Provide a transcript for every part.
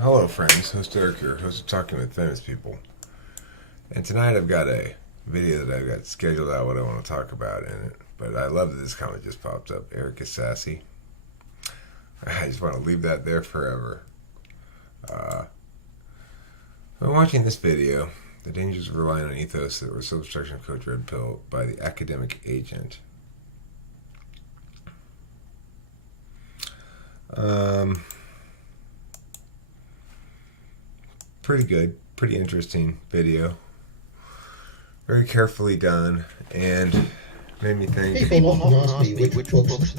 Hello friends, host Eric here, host of Talking with Famous People. And tonight I've got a video that I've got scheduled out what I want to talk about in it. But I love that this comment just popped up. Eric is sassy. I just want to leave that there forever. I'm watching this video, The Dangers of Relying on Ethos or Self-Destruction Coach Red Pill by the Academic Agent. Pretty good, pretty interesting video. Very carefully done, and made me think. People often ask me which books.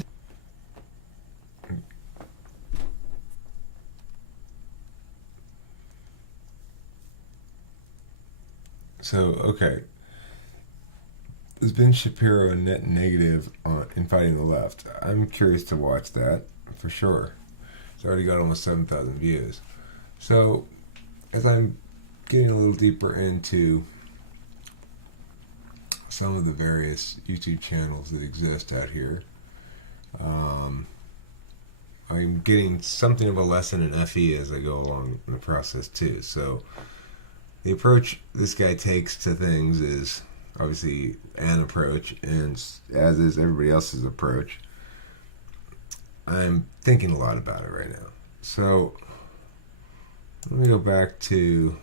So, okay. There's been Shapiro and net negative in Fighting the Left. I'm curious to watch that, for sure. It's already got almost 7,000 views. So, as I'm getting a little deeper into some of the various YouTube channels that exist out here, I'm getting something of a lesson in FE as I go along in the process too. So the approach this guy takes to things is obviously an approach, and as is everybody else's approach. I'm thinking a lot about it right now. So let me go back to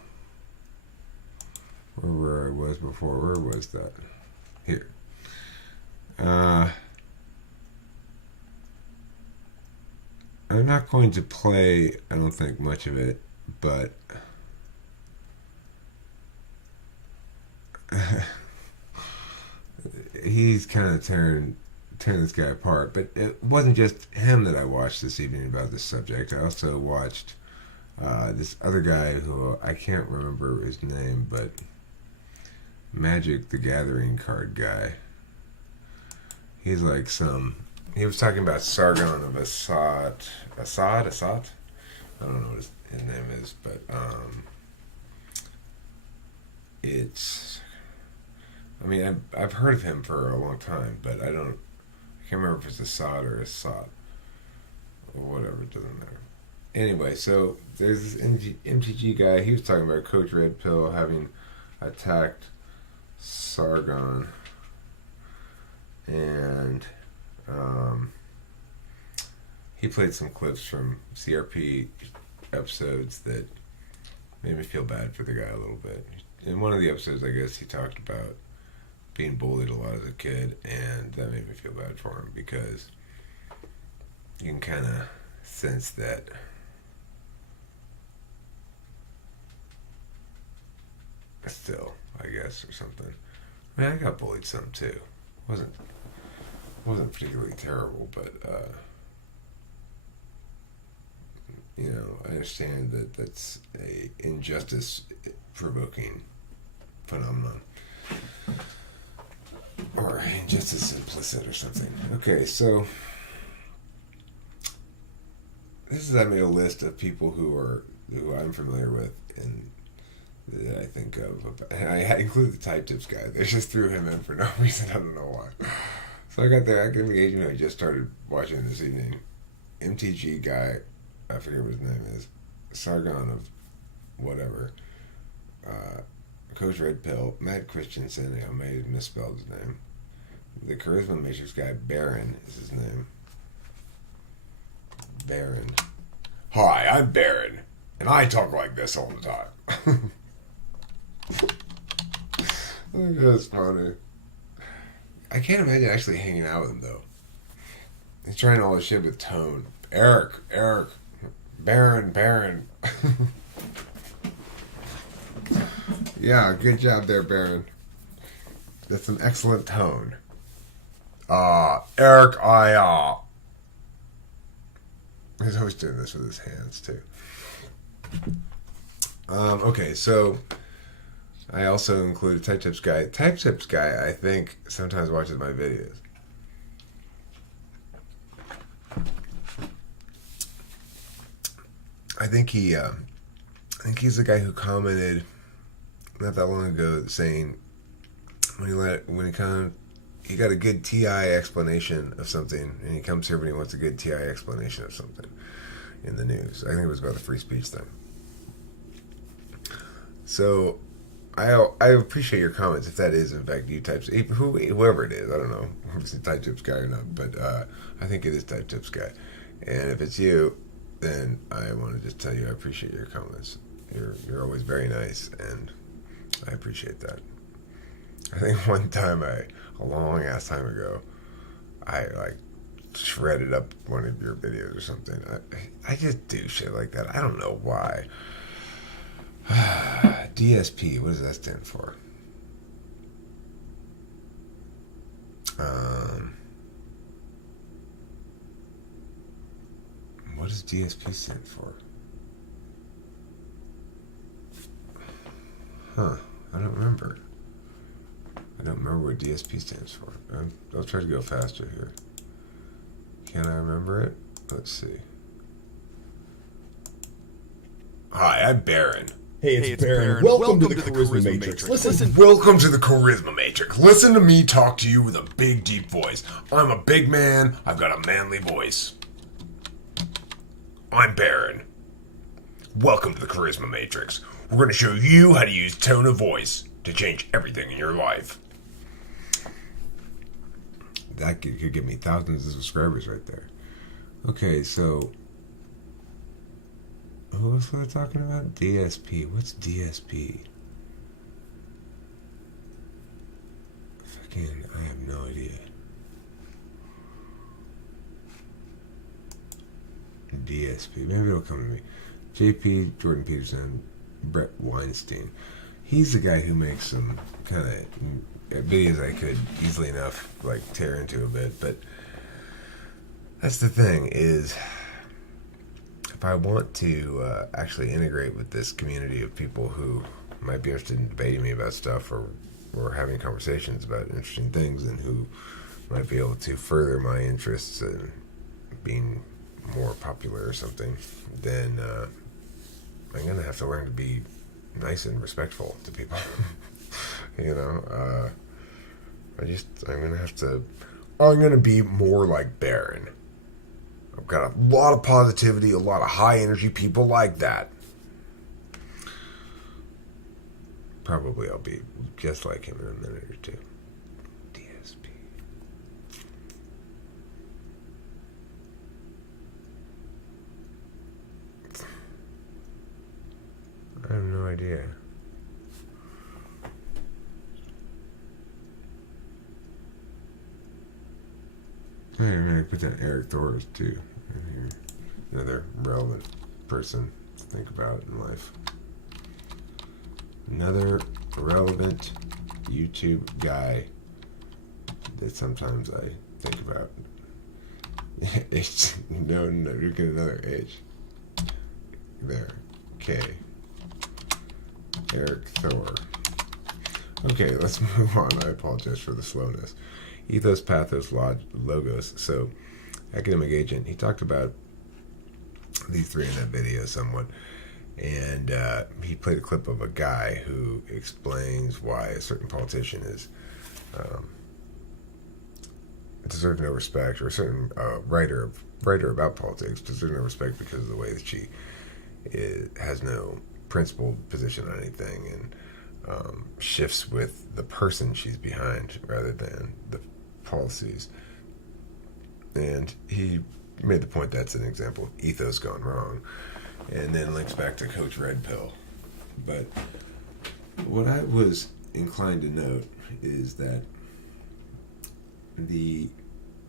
where I was before. Where was that? Here. I'm not going to play, I don't think, much of it, but he's kind of tearing this guy apart. But it wasn't just him that I watched this evening about this subject. I also watched this other guy who I can't remember his name, but Magic the Gathering card guy. He's like he was talking about Sargon of Assad. I don't know what his name is, but I mean, I've heard of him for a long time, but I can't remember if it's Assad or Assad or whatever. It doesn't matter. Anyway, so there's this MTG guy. He was talking about Coach Red Pill having attacked Sargon, and he played some clips from CRP episodes that made me feel bad for the guy a little bit. In one of the episodes, I guess, he talked about being bullied a lot as a kid, and that made me feel bad for him because you can kind of sense that still, I guess, or something. I mean, I got bullied some too. wasn't particularly terrible, but I understand that that's a injustice provoking phenomenon, or injustice implicit or something. Okay, so I made a list of people who I'm familiar with and that I think of. And I included the Type Tips guy. They just threw him in for no reason. I don't know why. So I got the academic agent I just started watching this evening. MTG guy, I forget what his name is. Sargon of whatever. Coach Red Pill. Matt Christensen. I may have misspelled his name. The Charisma Matrix guy, Baron, is his name. Baron. Hi, I'm Baron, and I talk like this all the time. That's funny. I can't imagine actually hanging out with him, though. He's trying all this shit with tone. Eric, Baron. Yeah, good job there, Baron. That's some excellent tone. Eric, he's always doing this with his hands, too. Okay, so I also included Type Tips guy. Type Tips guy, I think, sometimes watches my videos. I think he's the guy who commented not that long ago saying he got a good TI explanation of something, and he comes here when he wants a good TI explanation of something in the news. I think it was about the free speech thing. So I appreciate your comments if that is in fact you types whoever it is. I don't know if it's a type tips guy or not, but I think it is type tips guy. And if it's you, then I want to just tell you I appreciate your comments. You're always very nice, and I appreciate that. I think one time a long ass time ago, I like shredded up one of your videos or something. I just do shit like that. I don't know why. DSP, what does that stand for? What does DSP stand for? I don't remember. I don't remember what DSP stands for. I'll try to go faster here. Can I remember it? Let's see. Hi, I'm Baron. Hey, it's Baron. Welcome to the Charisma Matrix. Listen. Welcome to the Charisma Matrix. Listen to me talk to you with a big, deep voice. I'm a big man. I've got a manly voice. I'm Baron. Welcome to the Charisma Matrix. We're going to show you how to use tone of voice to change everything in your life. That could give me thousands of subscribers right there. Okay, so who else were we talking about? DSP. What's DSP? Fucking, I have no idea. DSP. Maybe it'll come to me. JP, Jordan Peterson, Brett Weinstein. He's the guy who makes some kind of videos I could easily enough like tear into a bit, but that's the thing is, if I want to actually integrate with this community of people who might be interested in debating me about stuff or having conversations about interesting things and who might be able to further my interests in being more popular or something, then I'm going to have to learn to be nice and respectful to people. You know, I'm going to be more like Baron. I've got a lot of positivity, a lot of high energy people like that. Probably I'll be just like him in a minute or two. DSP. I have no idea. Hey, I'm going to put that Eric Thor's too in here. Another relevant person to think about in life. Another relevant YouTube guy that sometimes I think about. No, you get another H. There. K. Eric Thor. Okay, let's move on. I apologize for the slowness. Ethos, Pathos, Logos. So, academic agent, he talked about these three in that video somewhat. And he played a clip of a guy who explains why a certain politician is deserves no respect, or a certain writer about politics deserves no respect because of the way that she has no principled position on anything and shifts with the person she's behind rather than the policies. And he made the point that's an example of ethos gone wrong, and then links back to Coach Red Pill. But what I was inclined to note is that the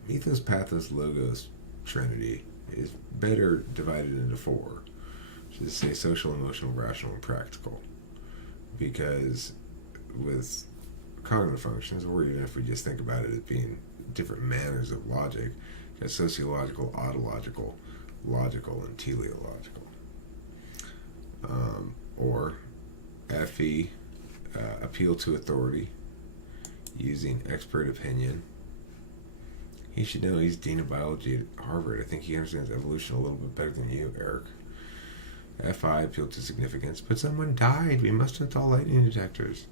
ethos, pathos, logos trinity is better divided into four. Which is to say social, emotional, rational, and practical. Because with cognitive functions, or even if we just think about it as being different manners of logic, you have sociological, autological, logical, and teleological. Or FE, appeal to authority, using expert opinion. He should know he's Dean of Biology at Harvard. I think he understands evolution a little bit better than you, Eric. FI, appeal to significance. But someone died. We must install lightning detectors.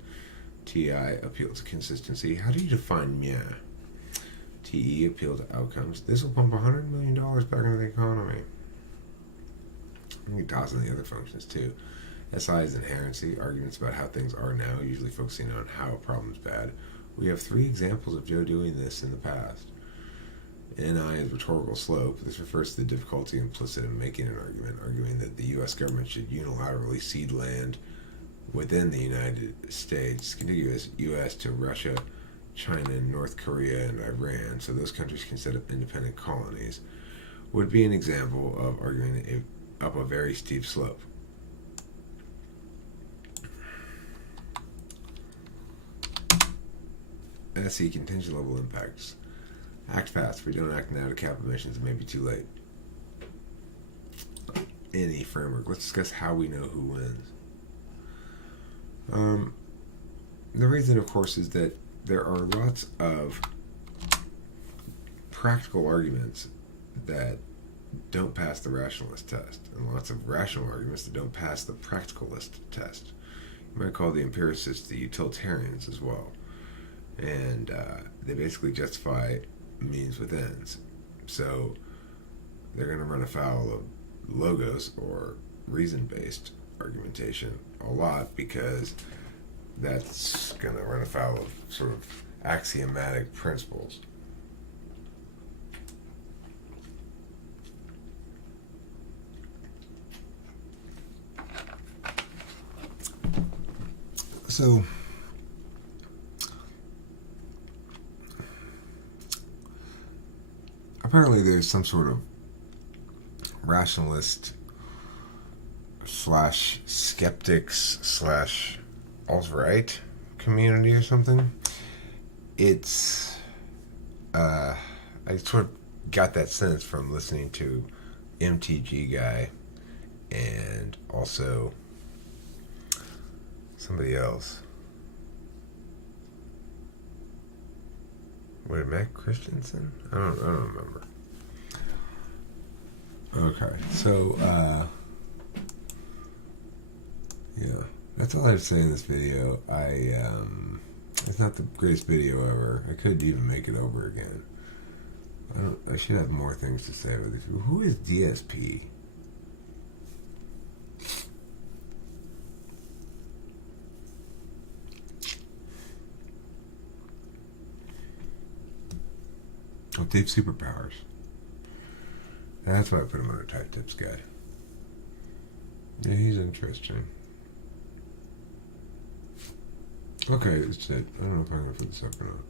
TI, appeal to consistency. How do you define meh? TE, appeal to outcomes. This will pump $100 million back into the economy. You can toss in the other functions too. SI is inherency, arguments about how things are now, usually focusing on how a problem's bad. We have 3 examples of Joe doing this in the past. NI is rhetorical slope. This refers to the difficulty implicit in making an argument, arguing that the U.S. government should unilaterally cede land within the United States, contiguous U.S. to Russia, China, North Korea, and Iran, so those countries can set up independent colonies, would be an example of arguing up a very steep slope. SE, contingent level impacts. Act fast. If we don't act now to cap emissions, it may be too late. NE framework. Let's discuss how we know who wins. The reason, of course, is that there are lots of practical arguments that don't pass the rationalist test, and lots of rational arguments that don't pass the practicalist test. You might call the empiricists the utilitarians as well. And they basically justify means with ends. So they're going to run afoul of logos or reason-based argumentation a lot, because that's going to run afoul of sort of axiomatic principles. So apparently there's some sort of rationalist / skeptics / alt-right community or something. It's I sort of got that sense from listening to MTG Guy and also somebody else. Wait, Matt Christensen? I don't remember. Okay, so yeah, that's all I have to say in this video. It's not the greatest video ever. I could even make it over again. I should have more things to say about this. Who is DSP? Oh, Deep Superpowers. That's why I put him on a Type Tips guide. Yeah, he's interesting. Okay, that's it. I don't know if I'm going to put this up or not.